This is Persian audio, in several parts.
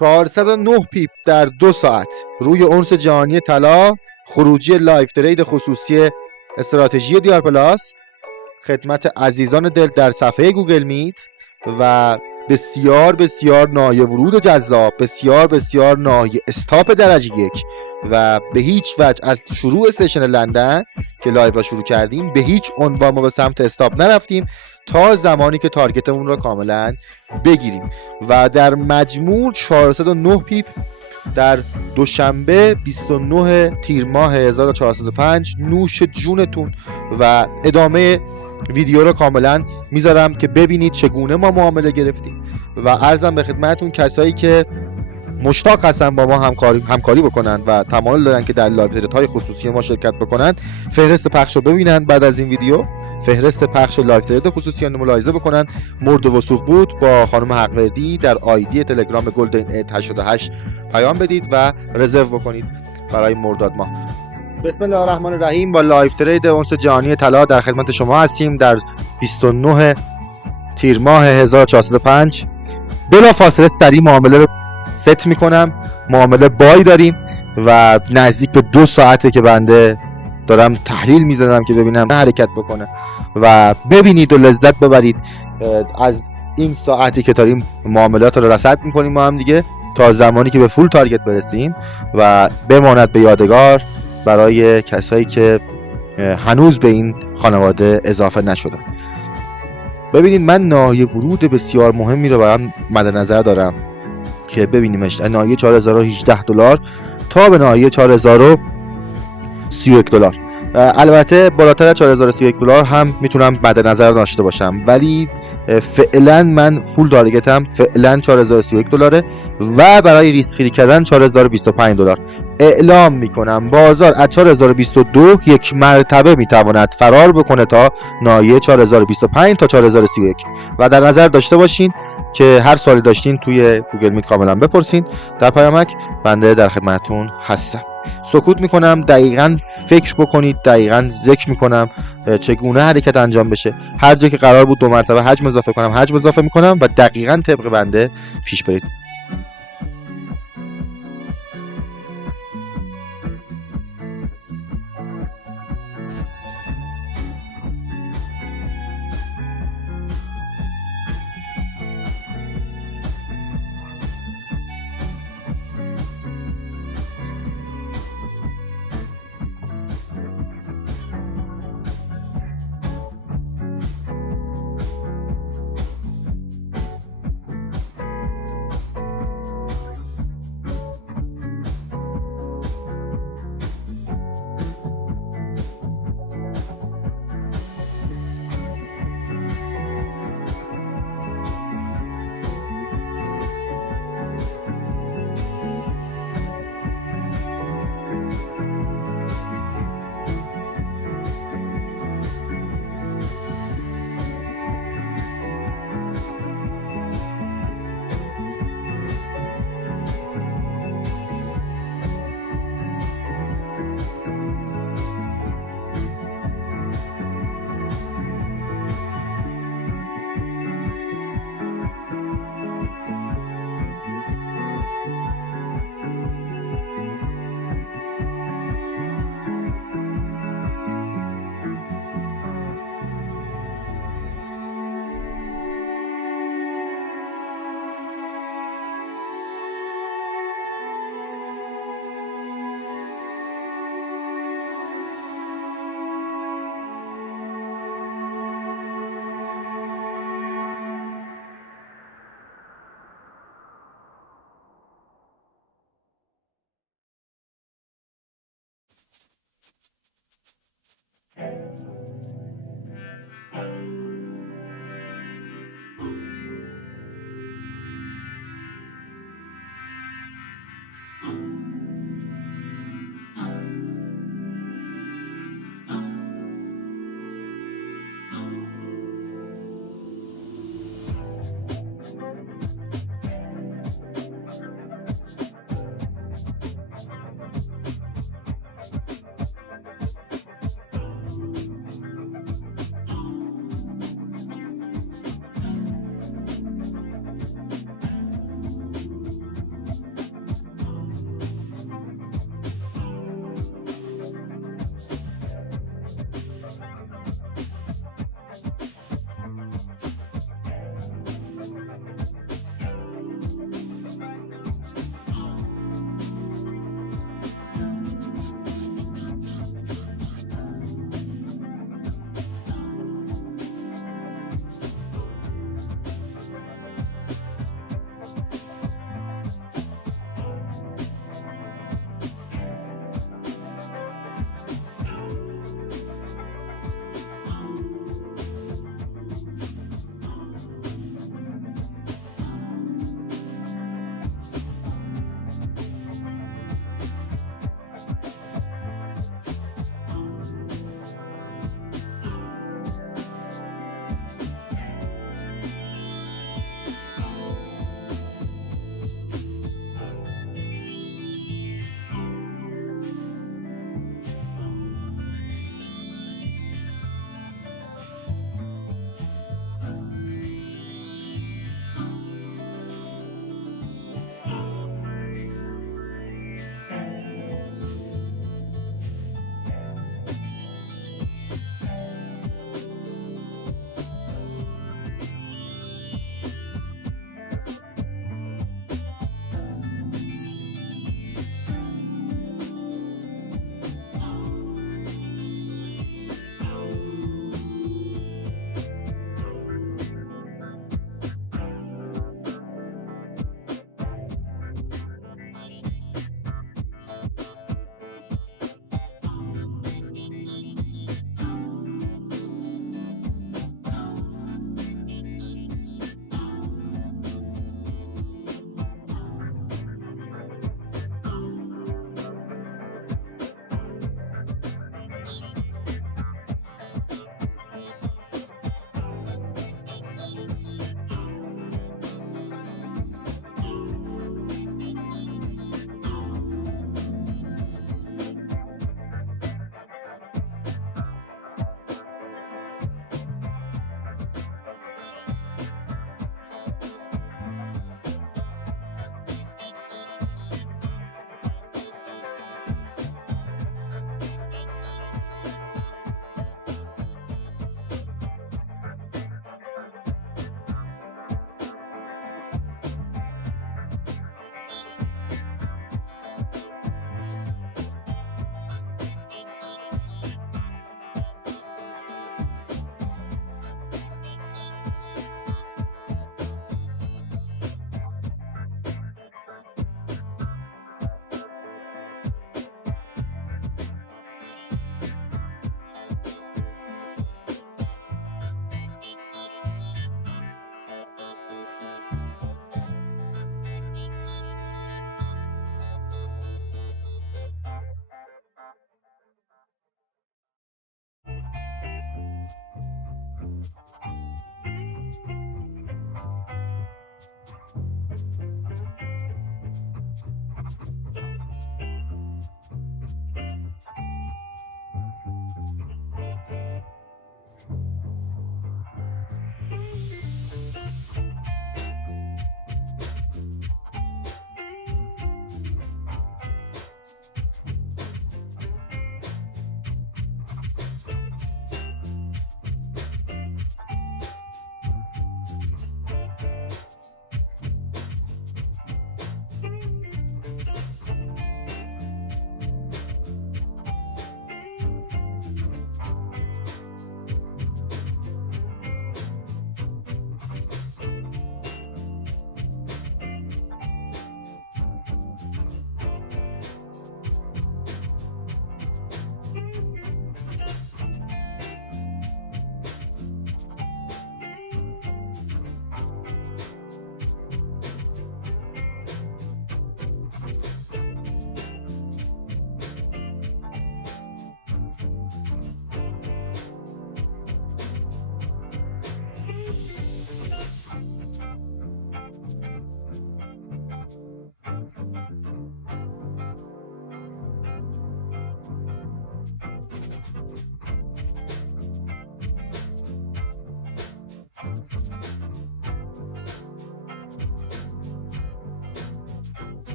409 پیپ در 2 ساعت روی اونس جهانی طلا، خروجی لایو ترید خصوصی استراتژی دیار پلاس، خدمت عزیزان دل در صفحه گوگل میت و بسیار بسیار نایه ورود و جذاب، بسیار بسیار نایه استاپ درجه 1 و به هیچ وجه از شروع سشن لندن که لایو را شروع کردیم به هیچ عنوان ما به سمت استاپ نرفتیم تا زمانی که تارگتمون را کاملا بگیریم و در مجموع 409 پیپ در دوشنبه 29 تیر ماه 1405 نوش جونتون و ادامه ویدیو رو کاملا میذارم که ببینید چگونه ما معامله گرفتیم و عرضم به خدمتون کسایی که مشتاق هستن با ما همکاری بکنن و تمایل دارن که در لایو تریدهای خصوصی ما شرکت بکنن، فهرست پخش رو ببینن بعد از این ویدیو، فهرست پخش لایو ترید خصوصی رو ملاحظه بکنن. مرد وثوق بود با خانم حقوردی در آیدی تلگرام گلدن 88 پیام بدید و رزرو بکنید برای مرداد ماه. بسم الله الرحمن الرحیم. با لایو ترید اونس جهانی طلا در خدمت شما هستیم در 29 تیر ماه 1405. بلا فاصله سریع معامله رو ست میکنم. معامله بای داریم و نزدیک به 2 ساعته که بنده دارم تحلیل میزنم که ببینم حرکت بکنه و ببینید و لذت ببرید از این ساعتی که داریم معاملات رو رصد میکنیم ما هم دیگه تا زمانی که به فول تارگت برسیم و بماند به یادگار برای کسایی که هنوز به این خانواده اضافه نشدن. ببینید من ناحیه ورود بسیار مهمی رو برام مد نظر دارم که ببینیمش. ناحیه 4018 دلار تا به ناحیه 4031 دلار. البته بالاتر از 4031 دلار هم میتونم مد نظر داشته باشم، ولی فعلا من فول تارگتم فعلا 4031 دلاره و برای ریسک فری کردن 4025 دلار. اعلام میکنم بازار از 4022 یک مرتبه میتواند فرار بکنه تا ناحیه 4025 تا 4031 و در نظر داشته باشین که هر سوالی داشتین توی گوگل میت کاملا بپرسین در پیامک، بنده در خدمتتون هستم. سکوت میکنم، دقیقاً فکر بکنید، دقیقاً ذکر میکنم چگونه حرکت انجام بشه. هر جا که قرار بود 2 مرتبه حجم اضافه کنم حجم اضافه میکنم و دقیقاً طبق بنده پیش برید.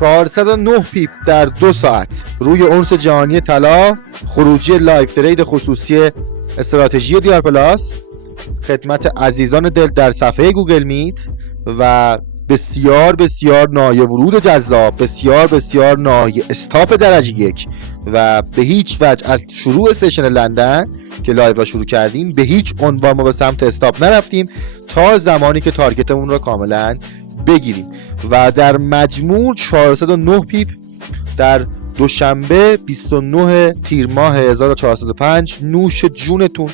409 پیپ در 2 ساعت روی اونس جهانی طلا، خروجی لایو ترید خصوصی استراتژی دیار پلاس، خدمت عزیزان دل در صفحه گوگل میت و بسیار بسیار نایه ورود جذاب، بسیار نایه استاپ درجه 1 و به هیچ وجه از شروع سشن لندن که لایو را شروع کردیم به هیچ عنوان ما به سمت استاپ نرفتیم تا زمانی که تارگتمون را کاملا بگیریم و در مجموع 409 پیپ در دوشنبه 29 تیر ماه 1405. نوش جونتون.